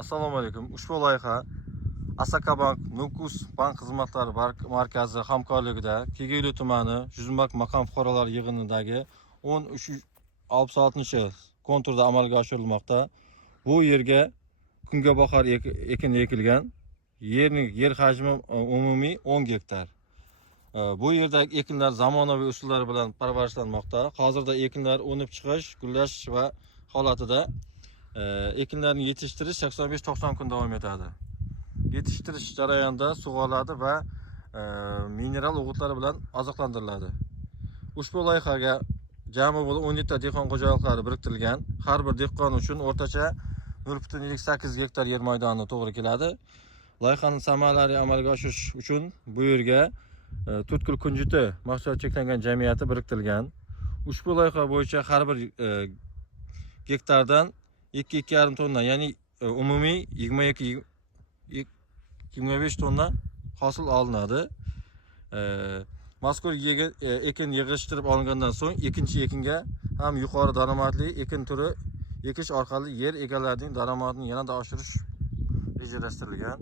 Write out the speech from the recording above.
Assalomu alaykum. Ushbu loyiha Asaka Bank Nukus bank xizmatlari markazi hamkorligida Kegeyli tumani Juzmak maqom fuqarolar yig'inidagi 13-66 konturda amalga oshirilmoqda. Bu yerga kungaboqar ekin ekilgan. Yer hajmi umumiy 10 gektar. Bu yerdagi ekinlar zamonaviy usullar bilan parvarishlanmoqda. Hozirda ekinlar o'nib chiqish, gullash va holatida. Ekinlarni yetishtirish 85-90 kun davom etadi. Yetishtirish jarayonida sug'oriladi va mineral o'g'itlar bilan oziqlantiriladi. Ushbu loyihaga jami bo'lib 17 ta dehqon xo'jaliklari biriktirilgan. Har bir dehqon uchun o'rtacha 0,8 gektar yer maydoni to'g'ri keladi. Loyihaning samarali amalga oshirish uchun bu yerga Tutkul Kunjuti mahsulot cheklangan jamiyati biriktirilgan. Ushbu loyiha bo'yicha har bir gektardan 2,5 tonna, ya'ni umumiy 22-25 tonna hosil olinadi. Mazkur ekin yig'ishtirib olingandan so'ng ikkinchi ekinga ham yuqori daromadli ekin turi ekish orqali yer egalarining daromadini yanada oshirish rejalashtirilgan.